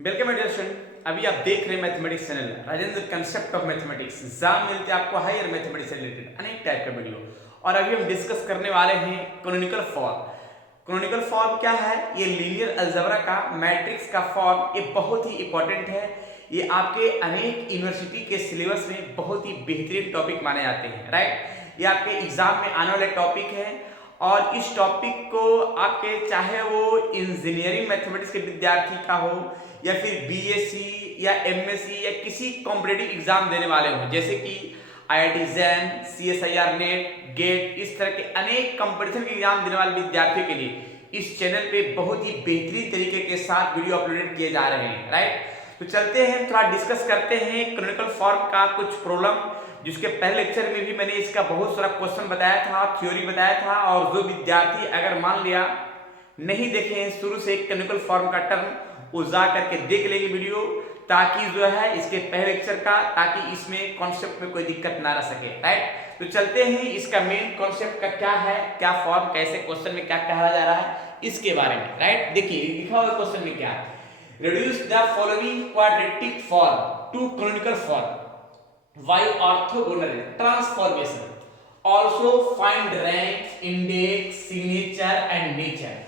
Welcome my dear student. अभी आप देख रहे हैं mathematics channel Rajendra concept of mathematics. Exam मिलते हैं आपको हायर मैथमेटिक्स से रिलेटेड अनेक टाइप का वीडियो, और अभी हम डिस्कस करने वाले हैं कैनोनिकल फॉर्म। कैनोनिकल फॉर्म क्या है? ये लीनियर अलजेब्रा का मैट्रिक्स का फॉर्म। ये बहुत ही इंपॉर्टेंट है। ये आपके अनेक यूनिवर्सिटी के सिलेबस में बहुत ही बेहतरीन टॉपिक माने जाते हैं, राइट। ये आपके एग्जाम में आने वाले टॉपिक है, और इस टॉपिक को आपके चाहे वो इंजीनियरिंग मैथमेटिक्स के विद्यार्थी का हो या फिर बीएससी या एमएससी या किसी कॉम्पिटिटिव एग्जाम देने वाले हो, जैसे कि IIT JAM, CSIR NET, GATE, इस तरह के अनेक कंपटीशन के एग्जाम देने वाले विद्यार्थियों के लिए इस चैनल पे बहुत ही बेहतरीन तरीके के साथ वीडियो अपलोडेड किए जा रहे हैं, राइट। तो चलते हैं थोड़ा डिस्कस करते हैं कैनोनिकल फॉर्म का कुछ प्रॉब्लम, जिसके पहले लेक्चर में भी मैंने इसका बहुत सारा क्वेश्चन बताया था, थ्योरी बताया था। और जो विद्यार्थी अगर मान लिया नहीं देखे हैं शुरू से कैनोनिकल फॉर्म का टर्म, वो जा करके देख लेंगे वीडियो, ताकि जो है इसके पहले लेक्चर का, ताकि इसमें कॉन्सेप्ट में कोई दिक्कत ना रह सके, राइट। तो चलते हैं इसका मेन कॉन्सेप्ट का क्या है, क्या फॉर्म, कैसे क्वेश्चन में क्या कहा जा रहा है, इसके बारे में, राइट। देखिए लिखा हुआ क्वेश्चन में क्या है, reduce the following quadratic form to canonical form by orthogonal transformation. Also find rank, index, signature and nature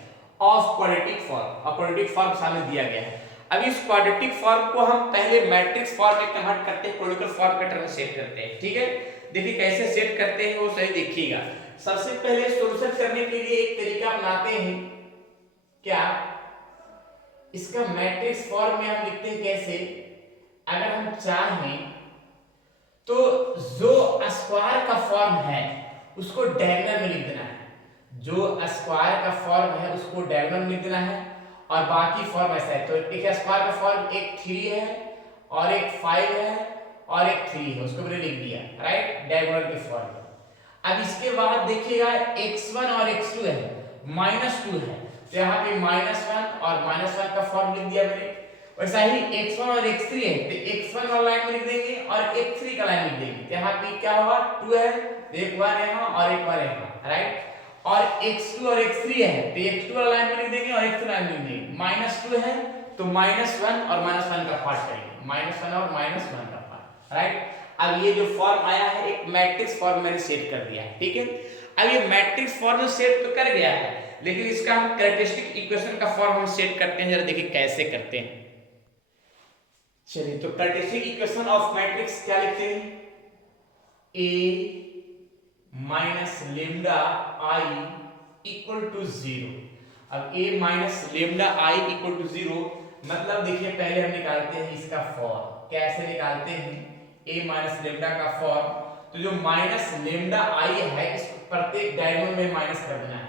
of quadratic form. और quadratic form सामने दिया गया है। अब इस quadratic form को हम पहले मैट्रिक्स फॉर्म में कन्वर्ट करते हैं, canonical form के टर्म में सेट करते हैं, ठीक है। देखिए कैसे सेट करते हैं वो सही देखिएगा। सबसे पहले सॉल्यूशन करने के लिए एक तरीका अपनाते हैं, क्या? इसका मैट्रिक्स फॉर्म में हम लिखते हैं कैसे, अगर हम चाहें तो जो स्क्वायर का फॉर्म है उसको डायगोनल में लिख देना है, जो स्क्वायर का फॉर्म है उसको डायगोनल में लिख देना है, और बाकी फॉर्म ऐसा है। तो एक स्क्वायर का फॉर्म एक 3 है और एक 5 है और एक 3 है, उसको मैंने लिख दिया, राइट, डायगोनल के फॉर्म। अब इसके बाद देखिएगा x1 और x2 है, -2 है, तो यहाँ पे -1 और -1 का फॉर्म लिख दिया मैंने। वैसा ही x1 और x3 है, तो x1 वाला लाइन में लिख देंगे और x3 का लाइन लिख देंगे। तो यहाँ पे क्या होगा, 2 है, तो एक बार यहाँ और एक बार यहाँ, राइट। और x2 और x3 है, तो x2 वाला लाइन में लिख देंगे और x3 लाइन में लिख देंगे। -2 है तो -1 और -1 का पार्ट करेंगे, -1 और -1 का पार्ट, राइट। अब ये जो फॉर्म आया है एक मैट्रिक्स फॉर्म मैंने सेट कर दिया है, ठीक है। अब ये मैट्रिक्स फॉर्म सेट तो कर गया है, लेकिन इसका हम कैरेक्टरिस्टिक इक्वेशन का फॉर्म हम सेट करते हैं। जरा देखिए कैसे करते हैं। चलिए तो कैरेक्टरिस्टिक इक्वेशन ऑफ मैट्रिक्स क्या लिखते हैं, a minus lambda i equal to 0। अब a minus lambda i equal to 0 मतलब देखिए पहले हम निकालते हैं इसका फॉर्म। कैसे निकालते हैं a माइनस लेमडा का फॉर्म? तो जो माइनस लेमडा i है इसको प्रत्येक डायगोनल में माइनस कर देना है।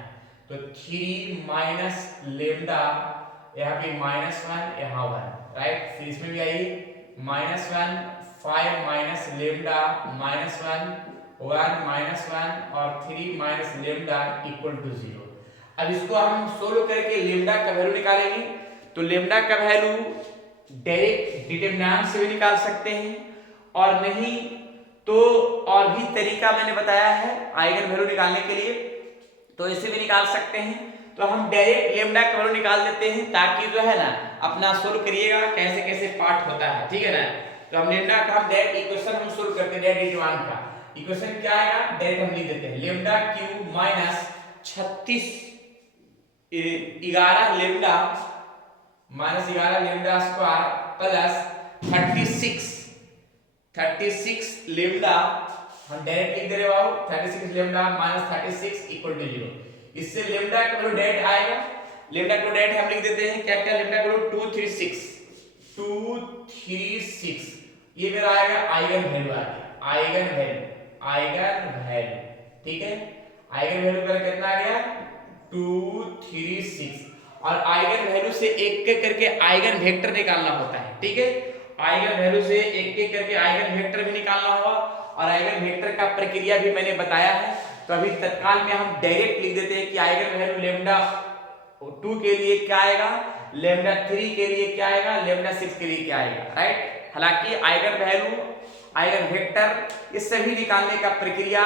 तो 3 माइनस लेमडा, यहाँ पे -1 यहाँ 1, राइट। फिर इसमें भी आइए -1, 5 माइनस लेमडा -1, 1 -1 और 3 माइनस लेमडा इक्वल टू 0। अब इसको हम सोल्व करके लेमडा का वैल्यू निकालेंगे। तो लेमडा का वैल्यू डायरेक्ट डिटरमिनेंट से भी निकाल सकते हैं, और नहीं तो और भी तरीका मैंने बताया है आइगन वैल्यू निकालने के लिए, तो इसे भी निकाल सकते हैं। तो हम डायरेक्ट लेमडा का वैल्यू निकाल देते हैं, ताकि जो है ना अपना सोल्व करिएगा कैसे कैसे पार्ट होता है, ठीक है ना। तो हम लेमडा का हम डायरेक्ट इक्वेशन हम सोल्व करते हैं, डायरेक्ट वन का इक्वेशन क्या आएगा डायरेक्ट हम लिख देते हैं, lambda cube minus 36 11 lambda minus 11 lambda square plus 36 lambda, हम डायरेक्ट लिख दे रहे हो 36 लेमडा माइनस 36 इक्वल टू 0। इससे लेमडा का वैल्यू डायरेक्ट आएगा, लेमडा को डायरेक्ट हम लिख देते हैं क्या क्या, लेमडा का वैल्यू 236, ये मेरा आएगा आइगन वैल्यू, आ गया आइगन वैल्यू, ठीक है। आइगन वैल्यू मेरा कितना आ गया 236, और आइगन वैल्यू से एक एक करके आइगन वेक्टर निकालना होता है, ठीक है। आइगन वैल्यू से एक एक करके आइगन वेक्टर भी निकालना होगा, और आइगन वेक्टर का प्रक्रिया भी मैंने बताया है। तो अभी तत्काल में हम डायरेक्ट लिख देते हैं कि आइगन वैल्यू लेमडा 2 के लिए क्या आएगा, लेमडा 3 के लिए क्या आएगा, लेमडा 6 के लिए क्या आएगा, राइट। हालांकि आइगन वैल्यू, आइगन वेक्टर, ये सभी निकालने का प्रक्रिया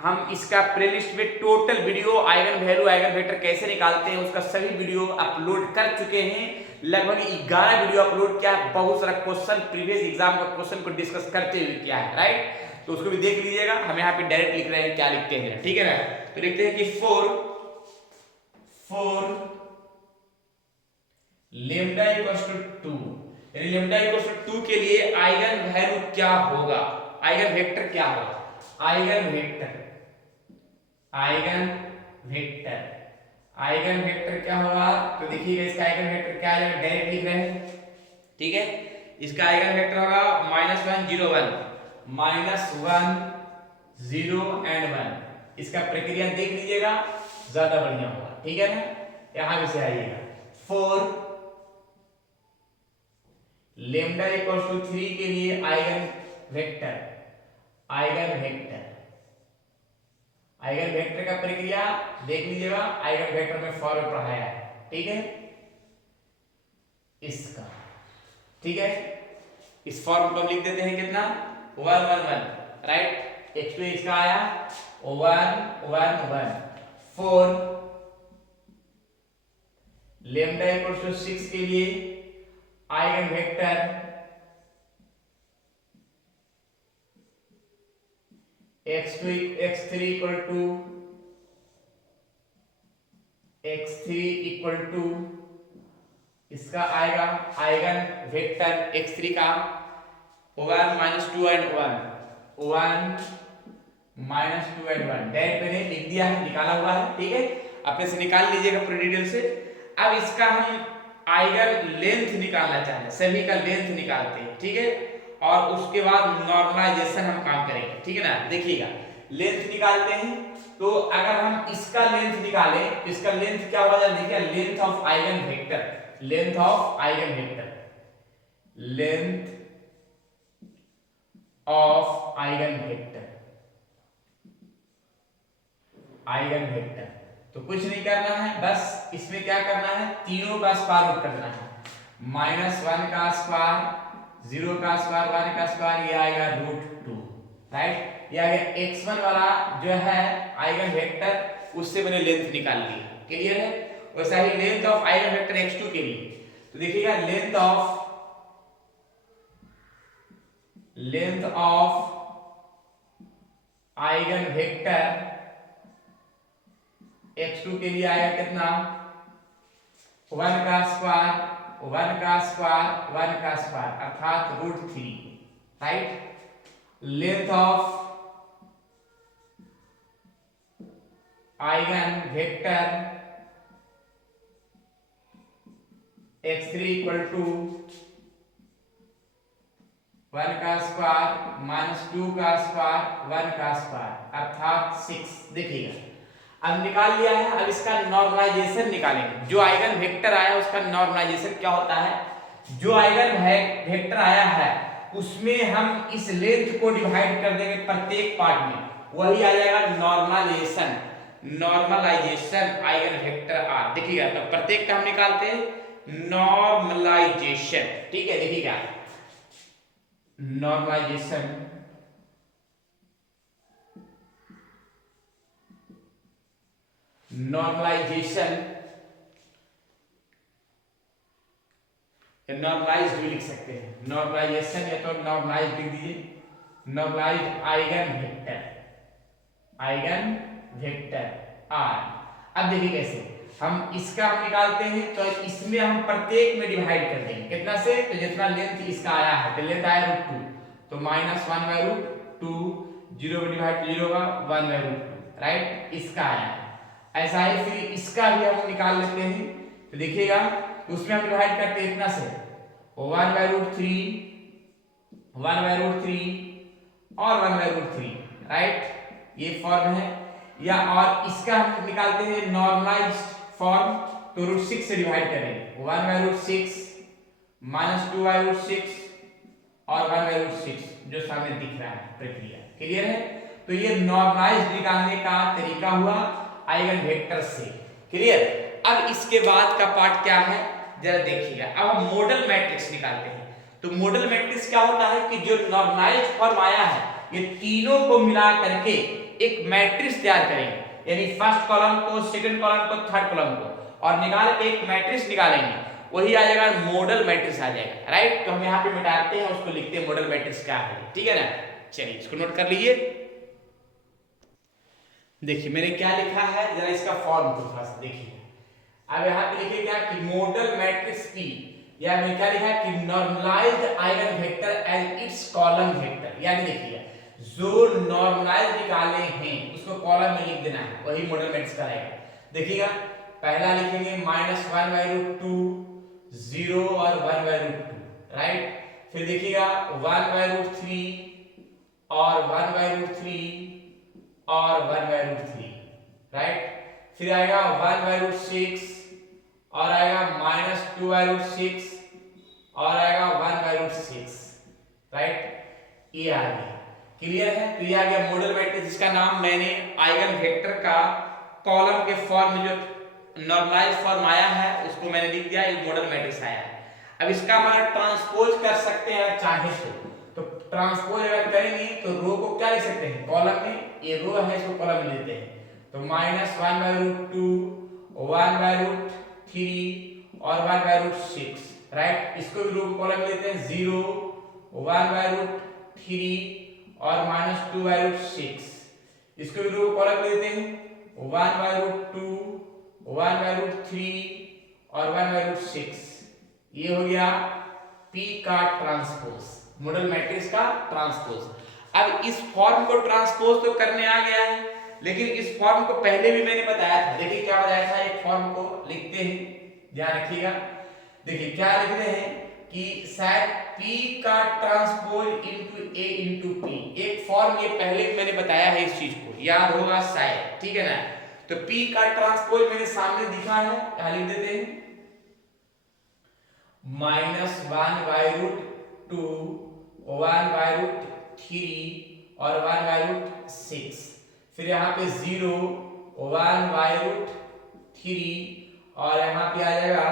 हम इसका प्लेलिस्ट में total video eigen value eigen vector कैसे निकालते हैं उसका सभी वीडियो अपलोड कर चुके हैं। लगभग 11 वीडियो अपलोड किया है, बहुत सारा क्वेश्चन प्रीवियस एग्जाम का क्वेश्चन को डिस्कस करते हुए किया है, राइट। तो उसको भी देख लीजिएगा। हम यहाँ पे डायरेक्ट लिख रहे हैं, क्या लिखते हैं, ठीक है ना। तो लिखते हैं कि फोर लेमडा इक्वल्स टू 2, यानी लेमडा इक्वल्स टू 2 के लिए आइगन वैल्यू क्या होगा, आइगन वेक्टर क्या होगा, आइगन वेक्टर क्या होगा। तो देखिएगा इसका आइगन वेक्टर क्या है, डायरेक्ट लिख रहे हैं, ठीक है। इसका आइगन वेक्टर होगा -1 0 1 -1 0 एंड 1। इसका प्रक्रिया देख लीजिएगा, ज्यादा बढ़िया होगा, ठीक है ना। यहां भी से आइएगा, 4 लेमडा इक्वल्स टू 3 के लिए आइगन वेक्टर का प्रक्रिया देख लीजिएगा, आइगन वेक्टर में फॉर्म पढ़ाया है, ठीक है। इसका, ठीक है, इस फॉर्म को लिख देते हैं कितना, 1 1 1, राइट। x2 इसका आया 1 1 1। 4 लेमडा इक्वल्स टू 6 के लिए eigen vector x3 equal to इसका आएगा आइगन वेक्टर x3 का 1 -2 एंड 1 डायरेक्ट मैंने लिख दिया है, निकाला हुआ है, ठीक है। अपने से निकाल लीजिएगा पूरी डिटेल से। अब इसका हम आइगन लेंथ निकालना चाहते हैं, सभी का लेंथ निकालते हैं, ठीक है। और उसके बाद नॉर्मलाइजेशन हम काम करेंगे, ठीक है ना। देखिएगा लेंथ निकालते हैं, तो अगर हम इसका लेंथ निकालें तो इसका लेंथ क्या होगा, देखिए लेंथ ऑफ आइगन वेक्टर तो कुछ नहीं करना है, बस इसमें क्या करना है, तीनों का स्क्वायर रूट करना है। -1 का स्क्वायर, 0 का स्क्वायर, 1 का स्क्वायर, ये आएगा √2, राइट। ये आ गया x1 वाला जो है आइगन वेक्टर, उससे मैंने लेंथ निकाल ली, क्लियर है। वैसा ही length of eigen vector x2 के लिए, तो देखिएगा length of eigen vector x2 के लिए आएगा कितना, 1 का स्क्वायर, 1 का स्क्वायर, 1 का स्क्वायर, अर्थात √3, right. Length of eigen vector x3 equal to 1 का स्क्वायर -2 का स्क्वायर, 1 का स्क्वायर, अर्थात 6। देखिएगा अब निकाल लिया है। अब इसका नॉर्मलाइजेशन निकालेंगे। जो आइगन वेक्टर आया उसका नॉर्मलाइजेशन क्या होता है, जो आइगन वेक्टर आया है उसमें हम इस लेंथ को डिवाइड कर देंगे प्रत्येक पार्ट में, वही आ जाएगा नॉर्मलाइजेशन आइगन वेक्टर आर। देखिएगा तो प्रत्येक का हम निकालते हैं नॉर्मलाइजेशन, ठीक है। देखिएगा नॉर्मलाइजेशन नॉर्मलाइज्ड भी लिख सकते हैं, नॉर्मलाइजेशन या तो नॉर्मलाइज्ड लिख दीजिए, नॉर्मलाइज्ड आइगन वेक्टर आर। अब देखिए कैसे हम इसका हम निकालते हैं, तो इसमें हम प्रत्येक में डिवाइड कर देंगे, कितना से, तो जितना लेंथ इसका आया है, तो लेंथ आया √2, तो -1/√2, 0 में डिवाइड 0 होगा, 1/√2, राइट। इसका आया है। ऐसा ही फिर इसका भी हम निकाल लेते हैं, तो देखिएगा उसमें हम डिवाइड करते हैं इतना से, 1/√3 और 1/√3, राइट। ये फॉर्म है। या और इसका हम निकालते हैं नॉर्मलाइज्ड फॉर्म, तो √6 से डिवाइड करेंगे, 1/√6 -2/√6 और 1/√6 जो सामने दिख रहा है प्रक्रिया, क्लियर है। तो ये नॉर्मलाइज्ड निकालने का तरीका हुआ आइगन वेक्टर से, क्लियर। अब इसके बाद का पार्ट क्या है जरा देखिएगा। अब हम मॉडल मैट्रिक्स निकालते हैं। तो मॉडल मैट्रिक्स क्या होता है कि जो नॉर्मलाइज्ड फॉर्म आया है, ये तीनों को मिला करके एक मैट्रिक्स तैयार करेंगे, यानी फर्स्ट कॉलम को, सेकंड कॉलम को, थर्ड कॉलम को, और निकाल के एक मैट्रिक्स निकालेंगे, वही आ जाएगा मॉडल मैट्रिक्स आ जाएगा, राइट। तो हम यहाँ पे मिटाते हैं, उसको लिखते हैं मॉडल मैट्रिक्स क्या है, ठीक है ना। चलिए इसको नोट कर लीजिए। देखिए मैंने क्या लिखा है, जरा इसका फॉर्म को थोड़ा सा देखिए। अब यहाँ पे लिखिए क्या कि मॉडल मैट्रिक्स P, या मैंने क्या लिखा है कि normalised eigen vector and its column vector, यानी देखिए जो नॉर्मलाइज निकाले हैं उसको कॉलम में लिख देना है, वही मॉडल मैट्रिक्स का रहेगा। देखिएगा पहला लिखेंगे -1/√2 0 और 1/√2, राइट। फिर देखिएगा 1/√3 और 1/√3 और 1/√3, राइट। फिर आएगा 1/√6 और आएगा -2/√6 और आएगा 1/√6, राइट। ये आ गया, क्लियर है। तो ये आ गया मॉडल मैट्रिक्स, जिसका नाम मैंने आइगन वेक्टर का कॉलम के फॉर्म में जो नॉर्मलाइज फॉर्म आया है उसको मैंने लिख दिया, एक मॉडल मैट्रिक्स आया है। अब इसका हमारा ट्रांसपोज कर सकते हैं अगर चाहे तो ट्रांसपोज अगर करेंगे तो रो को क्या लिख सकते हैं, कॉलम में, ये रो है इसको कॉलम में लेते हैं, तो -1/√2 1/√3 और 1/√6, राइट। इसको भी रो कॉलम में लेते हैं, 0 1/√3 और -2/6, इसको भी रो कॉलम में लेते हैं, 1/√2 1/√3 और 1/√6। ये हो गया P का ट्रांसपोज, मॉडल मैट्रिक्स का ट्रांसपोज। अब इस फॉर्म को ट्रांसपोज तो करने आ गया है, लेकिन इस फॉर्म को पहले भी मैंने बताया था। देखिए क्या बताया था, एक फॉर्म को लिखते हैं, ध्यान रखिएगा। देखिए क्या लिखते हैं कि शायद P का transpose into A into P, एक फॉर्म ये पहले भी मैंने बताया है, इस चीज को याद होगा शायद, ठीक है ना। तो P का ट्रांसपोज मेरे सामने दिखा है, क्या लिख देते हैं, -1/√2 1/√3 और 1/√6। फिर यहाँ पे 0 1/√3 और यहाँ पे आ जाएगा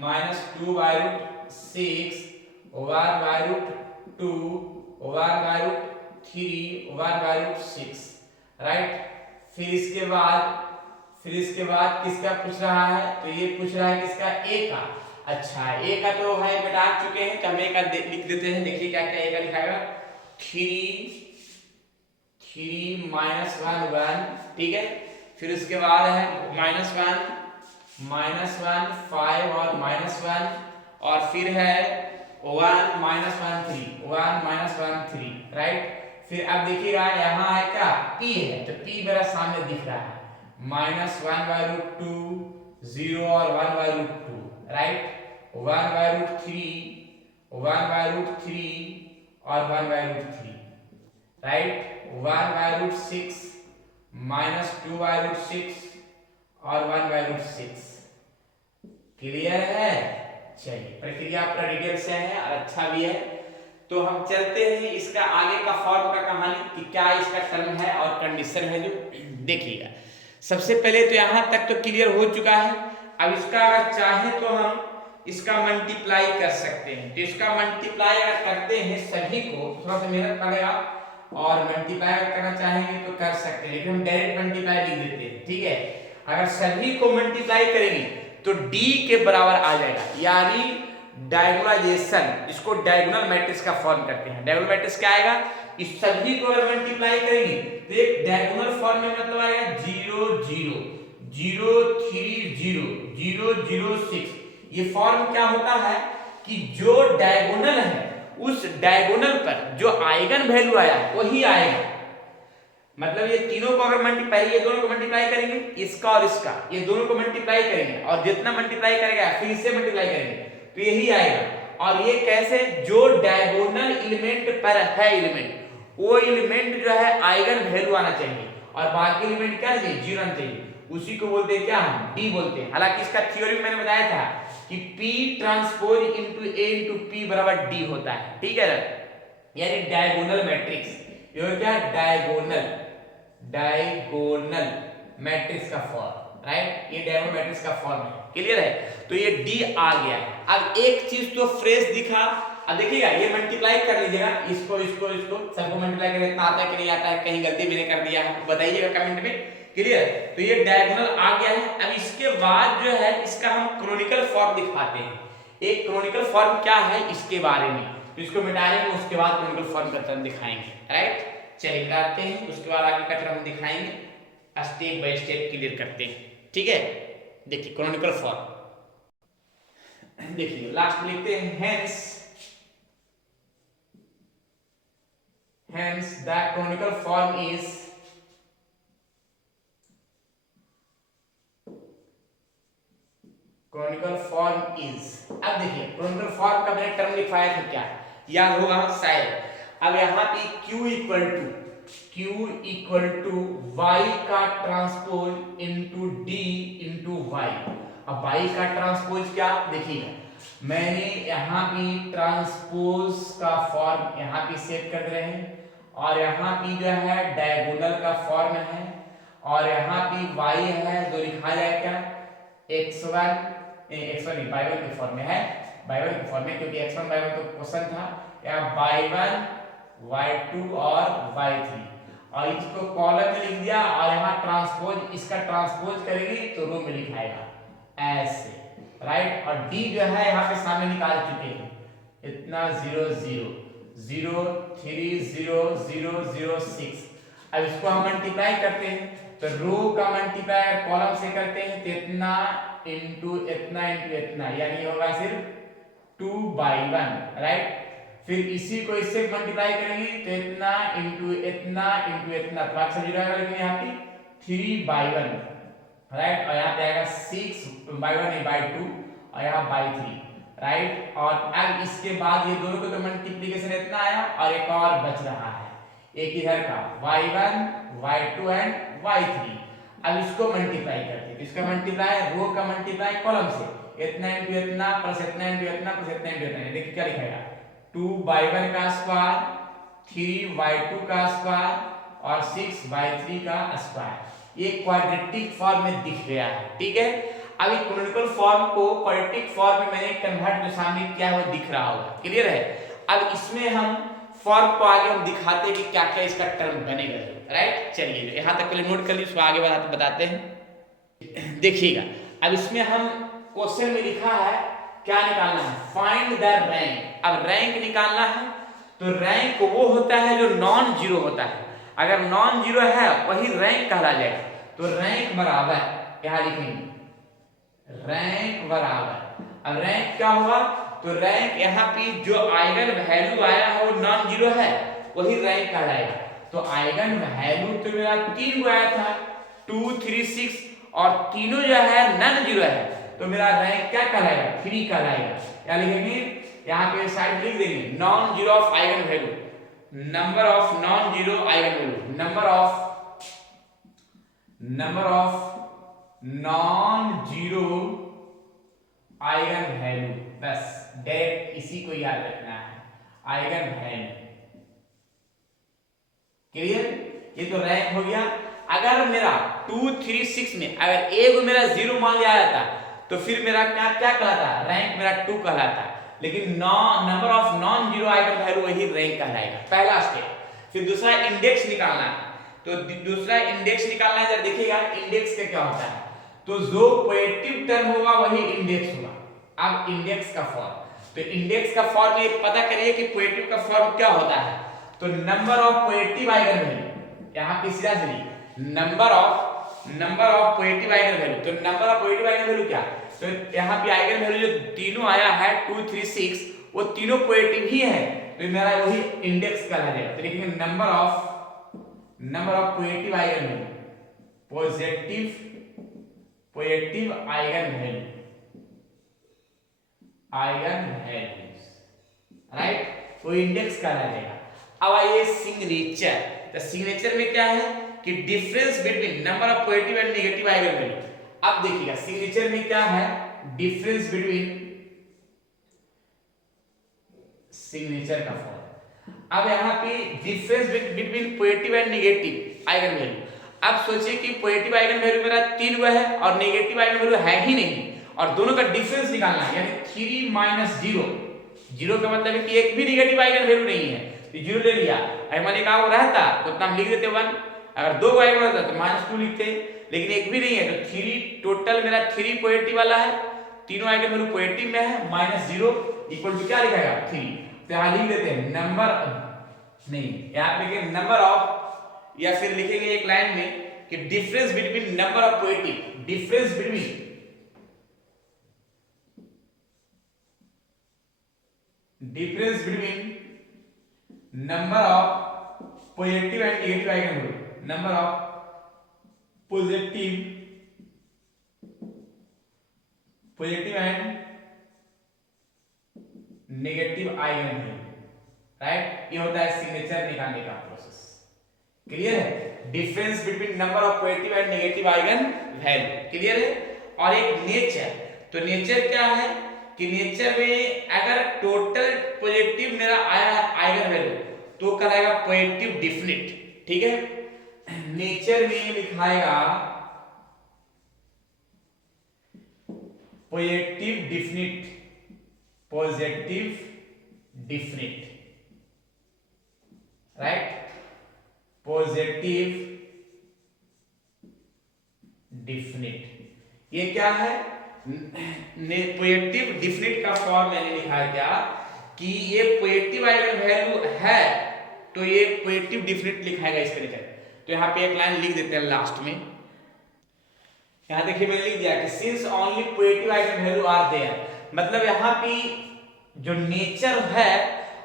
-2/6 1/√2 1/√3 1/√6, राइट। फिर इसके बाद किसका पूछ रहा है, तो ये पूछ रहा है किसका, A का। अच्छा A का तो है मिटा चुके हैं, तो हम A का लिख देते हैं। देखिए क्या क्या A का लिखाएगा, 3 -1 1, ठीक है। फिर उसके बाद है -1 5 और -1, और फिर है 1 -1 3 राइट। फिर अब देखिएगा यहाँ है क्या, P है, तो P मेरा सामने दिख रहा है, -1/√2 0 और 1/√2, राइट। 1/√3 1/√3 और 1/√3, राइट। 1/√6 -2/√6 और 1/√6, क्लियर है। चलिए प्रक्रिया पूरा डिटेल से है और अच्छा भी है। तो हम चलते हैं इसका आगे का फॉर्म का कहानी कि क्या इसका टर्म है और कंडीशन है, जो देखिएगा। सबसे पहले तो यहाँ तक तो क्लियर हो चुका है। अब इसका अगर चाहे तो हम इसका मल्टीप्लाई कर सकते हैं, तो इसका मल्टीप्लाई अगर करते हैं सभी को, थोड़ा सा मेहनत पड़ेगा, और मल्टीप्लाई अगर करना चाहेंगे तो कर सकते हैं, लेकिन हम डायरेक्ट मल्टीप्लाई लिख देते हैं, ठीक है। अगर सभी को मल्टीप्लाई करेंगे तो D के बराबर आ जाएगा, यानी डायगोनलाइजेशन, जिसको डायगोनल मैट्रिक्स का फॉर्म करते हैं। डायगोनल मैट्रिक्स क्या आएगा, इस सभी को अगर मल्टीप्लाई करेंगे तो एक डायगोनल फॉर्म में मतलब आएगा 0 0 0 3 0 0 0 6। ये फॉर्म क्या होता है कि जो डायगोनल है उस डायगोनल पर जो आइगन वैल्यू आया वही आएगा। मतलब ये तीनों को अगर मल्टीप्लाई, ये दोनों को मल्टीप्लाई करेंगे, इसका और इसका, ये दोनों को मल्टीप्लाई करेंगे, और जितना मल्टीप्लाई करेगा फिर इससे मल्टीप्लाई करेंगे तो यही आएगा। और ये कैसे, जो डायगोनल एलिमेंट पर है एलिमेंट, वो एलिमेंट जो है आइगन वैल्यू आना चाहिए, और बाकी एलिमेंट क्या चाहिए, 0 आना चाहिए, उसी को बोलते हैं क्या, हम D बोलते हैं। हालांकि इसका थ्योरी मैंने बताया था कि P transpose into A into P बराबर D होता है, ठीक है ना। यानी डायगोनल मैट्रिक्स, ये क्या, डायगोनल मैट्रिक्स का फॉर्म, राइट। ये डायगोनल मैट्रिक्स का फॉर्म है, क्लियर है। तो ये D आ गया है। अब एक चीज तो फ्रेश दिखा अब देखिएगा ये मल्टीप्लाई कर लीजिएगा, इसको इसको इसको सबको मल्टीप्लाई करके इतना आता है कि नहीं आता है, कहीं गलती मैंने कर दिया है बताइएगा कमेंट में। क्लियर? तो ये डायगोनल आ गया है। अब इसके बाद जो है इसका हम क्रोनिकल फॉर्म दिखाते हैं। एक क्रोनिकल फॉर्म क्या है इसके बारे में, तो इसको मिटाएंगे उसके बाद क्रोनिकल फॉर्म का टर्म दिखाएंगे। राइट, चलिए करते हैं, उसके बाद आगे का टर्म दिखाएंगे, स्टेप बाय स्टेप क्लियर करते हैं। ठीक है, देखिए क्रोनिकल फॉर्म देखिए लास्ट में लिखते हैं hence the canonical form is अब देखिए canonical form का मैंने टर्म लिखवाया था क्या याद होगा शायद। अब यहाँ पे Q इक्वल टू y का transpose into D into y। अब y का ट्रांसपोज क्या देखिएगा, मैंने यहाँ भी ट्रांसपोज का फॉर्म यहाँ पे सेट कर दे रहे हैं, और यहाँ पे जो है डायगोनल का फॉर्म है, और यहाँ पे y है जो लिखा जाए क्या x1 नहीं y1 के फॉर्म में है, y1 के फॉर्म में, क्योंकि x1 y1 तो क्वेश्चन था, या y1 y2 और y3, और इसको कॉलम में लिख दिया, और यहाँ ट्रांसपोज इसका ट्रांसपोज करेंगे तो रो में लिखाएगा ऐसे। राइट, और d जो है यहाँ पे सामने निकाल चुके हैं, इतना 0 0 0 3 0 0 0 6। अब इसको हम मल्टीप्लाई करते हैं, तो रो का मल्टीप्लाई कॉलम से करते हैं तो इतना इंटू इतना इंटू इतना, यानी होगा सिर्फ 2/1। राइट, फिर इसी को इससे मल्टीप्लाई करेंगे तो इतना इंटू इतना इंटू इतना, तो अक्सर जुड़ा रहेगा, लेकिन यहाँ पे 3/1। राइट, और यहाँ पे आएगा 6/1/2 और यहाँ by 3। राइट, और अब इसके बाद ये दोनों को तो मल्टीप्लिकेशन इतना आया, और एक और बच रहा है एक इधर का y1 y2 एंड y3। अब इसको मल्टीप्लाई करते हैं, इसका मल्टीप्लाई रो का मल्टीप्लाई कॉलम से, इतना इंटू इतना प्लस इतना इंटू इतना प्लस इतना इंटू इतना, देखिए क्या लिखेगा 2/1 का स्क्वायर 3y2 का स्क्वायर और 6/3 का स्क्वायर। ये क्वाड्रेटिक फॉर्म में दिख गया है। ठीक है, अब ये कैनोनिकल फॉर्म को क्वाड्रेटिक फॉर्म में मैंने कन्वर्ट जो सामने किया है वो दिख रहा होगा। क्लियर है? अब इसमें हम फॉर्म को आगे हम दिखाते हैं कि क्या क्या इसका टर्म बनेगा। राइट, चलिए यहाँ तक पहले नोट कर लीजिए, उसको आगे बताते हैं। देखिएगा, अब इसमें हम क्वेश्चन में लिखा है क्या निकालना है, फाइंड द रैंक। अब रैंक निकालना है, तो रैंक वो होता है जो नॉन जीरो होता है। अगर नॉन जीरो है वही रैंक कहला जाएगा। तो रैंक बराबर क्या लिखेंगे, रैंक बराबर, अब रैंक क्या होगा, तो रैंक यहाँ पे जो आइगन वैल्यू आया है वो नॉन जीरो है, वही रैंक कहलाएगा। तो आइगन वैल्यू तो मेरा 3 को आया था 2 3 6, और तीनों जो है नॉन जीरो है, तो मेरा रैंक क्या कहलाएगा 3 कहलाएगा। क्या लिखेंगे, यहाँ पे साइड लिख देंगे non zero of eigen value, number of non zero eigen value, number of non zero eigen value. बस डायरेक्ट इसी को याद रखना है, आइगन वैल्यू। क्लियर, ये तो रैंक हो गया। अगर मेरा 2 3 6 में अगर एक मेरा 0 मान लिया जाता तो फिर मेरा क्या क्या कहलाता, रैंक मेरा 2 कहलाता, लेकिन number of non zero eigen value वही रैंक कहलाएगा। पहला स्टेप। फिर दूसरा इंडेक्स निकालना है, तो दूसरा इंडेक्स निकालना है, जरा देखिएगा इंडेक्स का क्या होता है, तो जो पॉजिटिव टर्म होगा वही इंडेक्स होगा। अब इंडेक्स का फॉर्म, तो इंडेक्स का फॉर्म ये पता करिए कि पॉजिटिव का फॉर्म क्या होता है, तो number of positive eigen value, यहां पे सीधा सीधी number of positive eigen value, तो number of positive eigen value क्या, तो यहाँ पे आइगन वैल्यू जो तीनों आया है 2 3 6 वो तीनों पॉजिटिव ही है, तो मेरा वही इंडेक्स कहला जाएगा। तो लिखेंगे number of positive eigen value, positive eigen values. Right, वो इंडेक्स कहला जाएगा। अब आइए सिग्नेचर, तो सिग्नेचर में क्या है कि difference between number of positive and negative eigen value. अब देखिएगा सिग्नेचर में क्या है, डिफरेंस बिटवीन, सिग्नेचर का फॉर्म। अब यहाँ पे difference between positive and negative eigen value. अब सोचिए कि पॉजिटिव आइगन वैल्यू मेरा 3 हुआ है और नेगेटिव आइगन वैल्यू है ही नहीं, और दोनों का डिफरेंस निकालना है, यानी 3 - 0 जीरो का मतलब है कि एक भी निगेटिव आइगन वैल्यू नहीं है, तो जीरो ले लिया। अगर मान लीजिए वो रहता तो उतना हम लिख देते 1, अगर 2 आइगन रहता तो -2 लिखते, लेकिन एक भी नहीं है तो 3 टोटल मेरा 3 पॉजिटिव वाला है, तीनों आइगन वैल्यू पॉजिटिव में है, -0 इक्वल टू क्या लिखेगा 3, तो यहाँ लिख देते हैं नंबर नहीं, यहाँ पे लिखेंगे नंबर ऑफ, या फिर लिखेंगे एक लाइन में कि difference between number of positive, difference between number of positive and negative eigen value, number of positive and negative eigen value, right. ये होता है सिग्नेचर निकालने का प्रोसेस, क्लियर है। Difference between number of positive and negative eigen value, clear है। और एक nature, तो नेचर क्या है कि नेचर में अगर टोटल पॉजिटिव मेरा आया है आइगन वैल्यू तो कहलाएगा पॉजिटिव डिफिनिट, ठीक है। नेचर में लिखाएगा positive definite, positive definite, right, positive definite. ये क्या है, पॉजिटिव डिफिनिट का फॉर्म मैंने लिखा है क्या कि ये पॉजिटिव आइगन वैल्यू है तो ये पॉजिटिव डिफिनिट लिखाएगा इसके नीचे। तो यहाँ पे एक लाइन लिख देते हैं लास्ट में, यहाँ देखिए मैंने लिख दिया कि since only positive eigen value are there, मतलब यहाँ पे जो नेचर है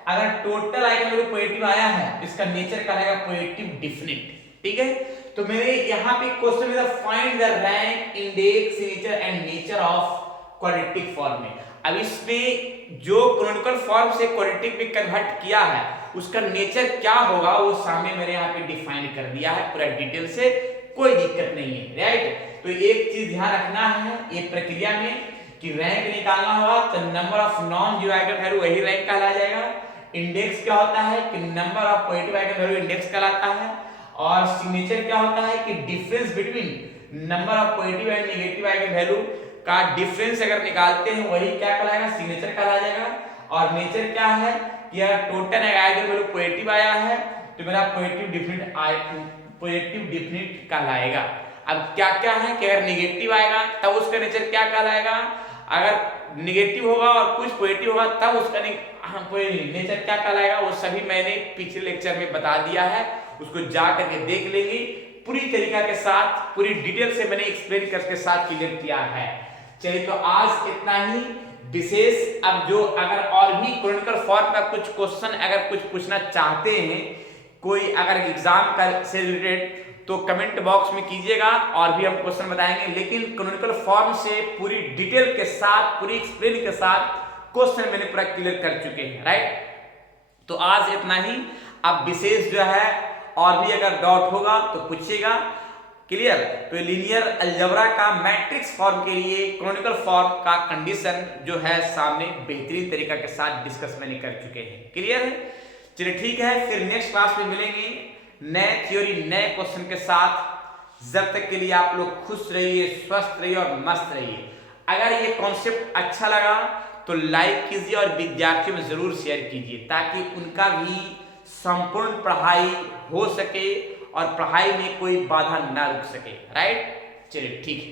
अगर टोटल आइगन वैल्यू पॉजिटिव आया है इसका नेचर कहलाएगा पॉजिटिव डिफिनिट, ठीक है। तो मेरे यहाँ पे क्वेश्चन है find the rank, index, signature and nature of quadratic form में। अब इसमें जो कैनोनिकल फॉर्म से क्वाड्रेटिक में कन्वर्ट किया है उसका नेचर क्या होगा वो सामने मैंने यहाँ पे डिफाइन कर दिया है पूरा डिटेल से, कोई दिक्कत नहीं है, राइट। तो एक चीज ध्यान रखना है ये प्रक्रिया में कि रैंक निकालना होगा तो number of non zero eigen value वही रैंक कहला जाएगा। इंडेक्स क्या होता है कि number of positive eigen value index कहलाता है। और सिग्नेचर क्या होता है कि difference between number of positive and negative eigen value का डिफरेंस अगर निकालते हैं वही क्या कहलाएगा, सिग्नेचर कहला जाएगा। और नेचर क्या है कि अगर टोटल आइगन वैल्यू पॉजिटिव आया है तो मेरा पॉजिटिव डिफिनिट कहलाएगा। अब क्या क्या है कि अगर नेगेटिव आएगा तब उसका नेचर क्या कहलाएगा, अगर नेगेटिव होगा और कुछ पॉजिटिव होगा तब उसका नेचर क्या कहलाएगा, वो सभी मैंने पिछले लेक्चर में बता दिया है, उसको जा करके देख लेंगे। पूरी तरीका के साथ पूरी डिटेल से मैंने एक्सप्लेन करके साथ क्लियर किया है। चलिए तो आज इतना ही विशेष। अब जो अगर और भी कैनोनिकल फॉर्म का कुछ क्वेश्चन अगर कुछ पूछना चाहते हैं कोई अगर एग्जाम का से रिलेटेड तो कमेंट बॉक्स में कीजिएगा और भी हम क्वेश्चन बताएंगे। लेकिन कैनोनिकल फॉर्म से पूरी डिटेल के साथ पूरी एक्सप्लेन के साथ क्वेश्चन मैंने पूरा क्लियर कर चुके हैं, राइट। तो आज इतना ही। अब विशेष जो है और भी अगर डाउट होगा तो पूछिएगा, क्लियर। तो लीनियर अलजेब्रा का मैट्रिक्स फॉर्म के लिए कैनोनिकल फॉर्म का कंडीशन जो है सामने बेहतरीन तरीका के साथ डिस्कस मैंने कर चुके हैं, क्लियर है। चलिए ठीक है, फिर नेक्स्ट क्लास में मिलेंगे नए थ्योरी नए क्वेश्चन के साथ। जब तक के लिए आप लोग खुश रहिए, स्वस्थ रहिए और मस्त रहिए। अगर ये कॉन्सेप्ट अच्छा लगा तो लाइक कीजिए और विद्यार्थियों में जरूर शेयर कीजिए ताकि उनका भी संपूर्ण पढ़ाई हो सके और पढ़ाई में कोई बाधा ना रुक सके, राइट। चलिए ठीक है।